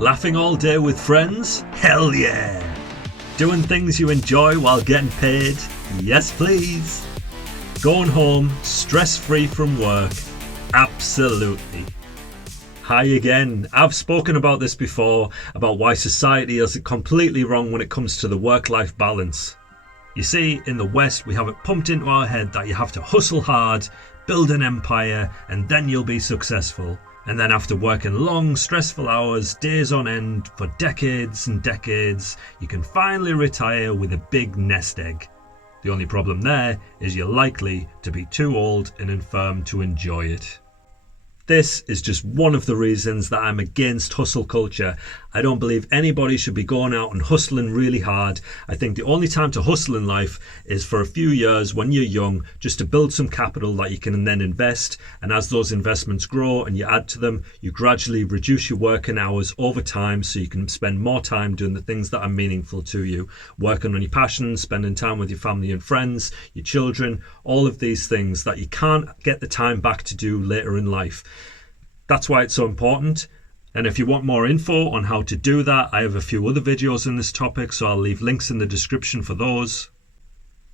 Laughing all day with friends? Hell yeah! Doing things you enjoy while getting paid? Yes please! Going home stress-free from work? Absolutely! Hi again. I've spoken about this before, about why society has it completely wrong when it comes to the work-life balance. You see, in the West we have it pumped into our head that you have to hustle hard, build an empire, and then you'll be successful. And then after working long, stressful hours, days on end, for decades and decades, you can finally retire with a big nest egg. The only problem there is you're likely to be too old and infirm to enjoy it. This is just one of the reasons that I'm against hustle culture. I don't believe anybody should be going out and hustling really hard. I think the only time to hustle in life is for a few years when you're young, just to build some capital that you can then invest. And as those investments grow and you add to them, you gradually reduce your working hours over time so you can spend more time doing the things that are meaningful to you. Working on your passions, spending time with your family and friends, your children, all of these things that you can't get the time back to do later in life. That's why it's so important. And if you want more info on how to do that, I have a few other videos on this topic, so I'll leave links in the description for those.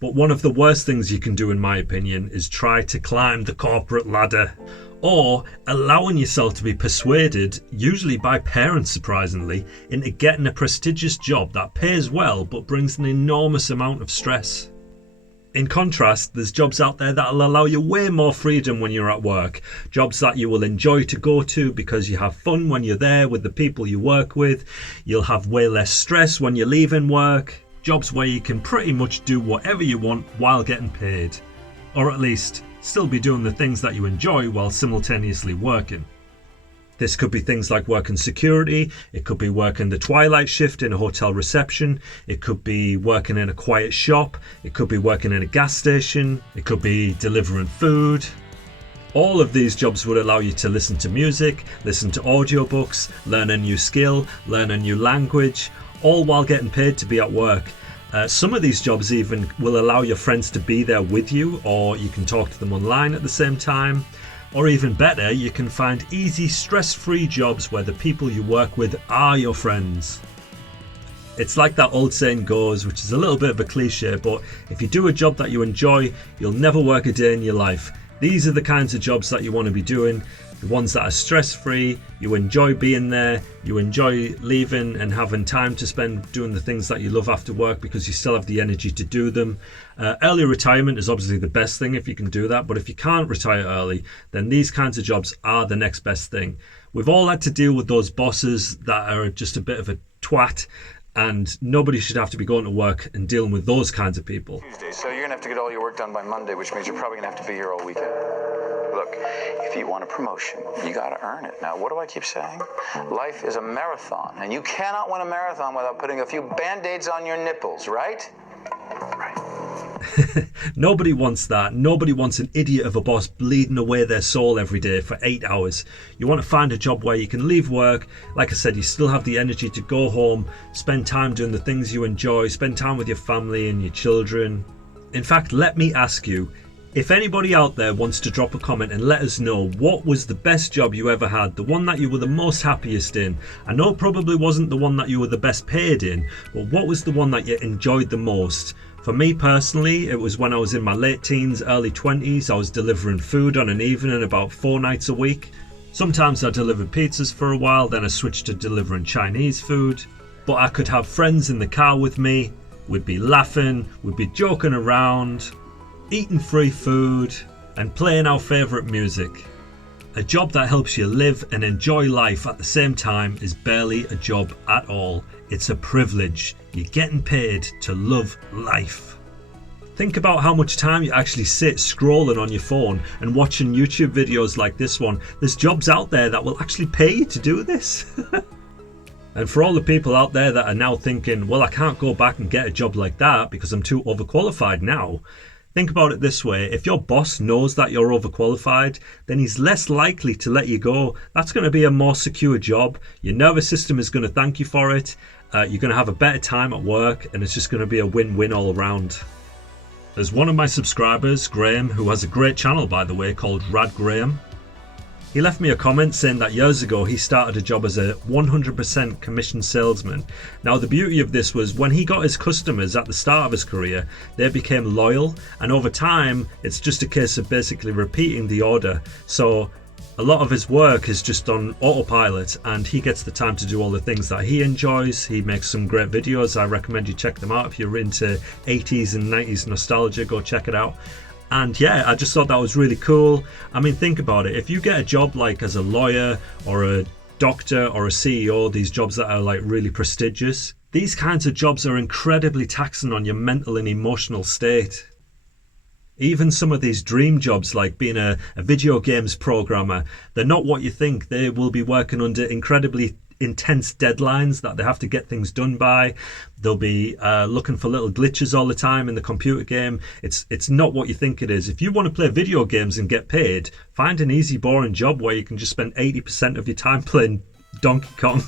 But one of the worst things you can do, in my opinion, is try to climb the corporate ladder, or allowing yourself to be persuaded, usually by parents surprisingly, into getting a prestigious job that pays well but brings an enormous amount of stress. In contrast, there's jobs out there that will allow you way more freedom when you're at work. Jobs that you will enjoy to go to because you have fun when you're there with the people you work with. You'll have way less stress when you're leaving work. Jobs where you can pretty much do whatever you want while getting paid. Or at least, still be doing the things that you enjoy while simultaneously working. This could be things like working security, it could be working the twilight shift in a hotel reception, it could be working in a quiet shop, it could be working in a gas station, it could be delivering food. All of these jobs would allow you to listen to music, listen to audiobooks, learn a new skill, learn a new language, all while getting paid to be at work. Some of these jobs even will allow your friends to be there with you, or you can talk to them online at the same time. Or even better, you can find easy, stress-free jobs where the people you work with are your friends. It's like that old saying goes, which is a little bit of a cliche, but if you do a job that you enjoy, you'll never work a day in your life. These are the kinds of jobs that you want to be doing. The ones that are stress-free, you enjoy being there, you enjoy leaving and having time to spend doing the things that you love after work because you still have the energy to do them. Early retirement is obviously the best thing if you can do that, but if you can't retire early, then these kinds of jobs are the next best thing. We've all had to deal with those bosses that are just a bit of a twat, and nobody should have to be going to work and dealing with those kinds of people. Tuesday, so you're going to have to get all your work done by Monday, which means you're probably going to have to be here all weekend. Look, if you want a promotion, you got to earn it. Now, what do I keep saying? Life is a marathon, and you cannot win a marathon without putting a few Band-Aids on your nipples, right? Right. Nobody wants that. Nobody wants an idiot of a boss bleeding away their soul every day for 8 hours. You want to find a job where you can leave work, like I said, you still have the energy to go home, spend time doing the things you enjoy, spend time with your family and your children. In fact, let me ask you, if anybody out there wants to drop a comment and let us know what was the best job you ever had, the one that you were the most happiest in. I know it probably wasn't the one that you were the best paid in, but what was the one that you enjoyed the most? For me personally, it was when I was in my late teens, early 20s. I was delivering food on an evening about 4 nights a week. Sometimes I delivered pizzas for a while, then I switched to delivering Chinese food. But I could have friends in the car with me, we'd be laughing, we'd be joking around, eating free food, and playing our favourite music. A job that helps you live and enjoy life at the same time is barely a job at all. It's a privilege. You're getting paid to love life. Think about how much time you actually sit scrolling on your phone and watching YouTube videos like this one. There's jobs out there that will actually pay you to do this. And for all the people out there that are now thinking, well, I can't go back and get a job like that because I'm too overqualified now. Think about it this way, if your boss knows that you're overqualified, then he's less likely to let you go. That's going to be a more secure job. Your nervous system is going to thank you for it. You're going to have a better time at work, and it's just going to be a win-win all around. There's one of my subscribers, Graham, who has a great channel, by the way, called Rad Graham. He left me a comment saying that years ago he started a job as a 100% commission salesman. Now the beauty of this was when he got his customers at the start of his career, they became loyal, and over time it's just a case of basically repeating the order. So a lot of his work is just on autopilot, and he gets the time to do all the things that he enjoys. He makes some great videos. I recommend you check them out. If you're into 80s and 90s nostalgia, go check it out. And yeah, I just thought that was really cool. I mean, think about it. If you get a job like as a lawyer or a doctor or a CEO, these jobs that are like really prestigious, these kinds of jobs are incredibly taxing on your mental and emotional state. Even some of these dream jobs like being a video games programmer, they're not what you think. They will be working under incredibly intense deadlines that they have to get things done by. They'll be looking for little glitches all the time in the computer game. It's not what you think it is. If you want to play video games and get paid, find an easy, boring job where you can just spend 80% of your time playing Donkey Kong.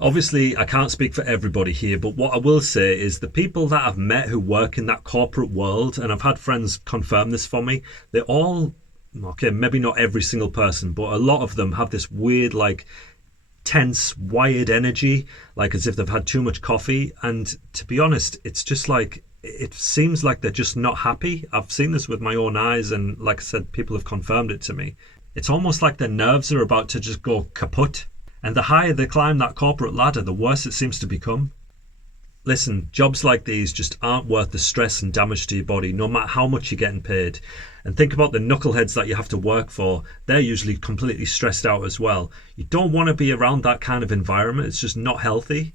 Obviously, I can't speak for everybody here, but what I will say is the people that I've met who work in that corporate world, and I've had friends confirm this for me, they're all, okay, maybe not every single person, but a lot of them have this weird, like, tense, wired energy, like as if they've had too much coffee. And to be honest, it's just like, it seems like they're just not happy. I've seen this with my own eyes, and like I said, people have confirmed it to me. It's almost like their nerves are about to just go kaput. And the higher they climb that corporate ladder, the worse it seems to become. Listen, jobs like these just aren't worth the stress and damage to your body, no matter how much you're getting paid. And think about the knuckleheads that you have to work for. They're usually completely stressed out as well. You don't want to be around that kind of environment. It's just not healthy.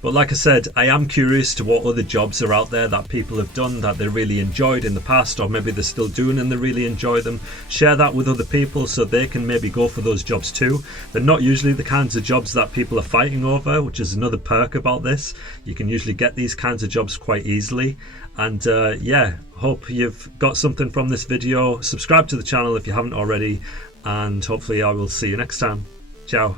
But like I said, I am curious to what other jobs are out there that people have done that they really enjoyed in the past, or maybe they're still doing and they really enjoy them. Share that with other people so they can maybe go for those jobs too. They're not usually the kinds of jobs that people are fighting over, which is another perk about this. You can usually get these kinds of jobs quite easily. And yeah, hope you've got something from this video. Subscribe to the channel if you haven't already, and hopefully I will see you next time. Ciao.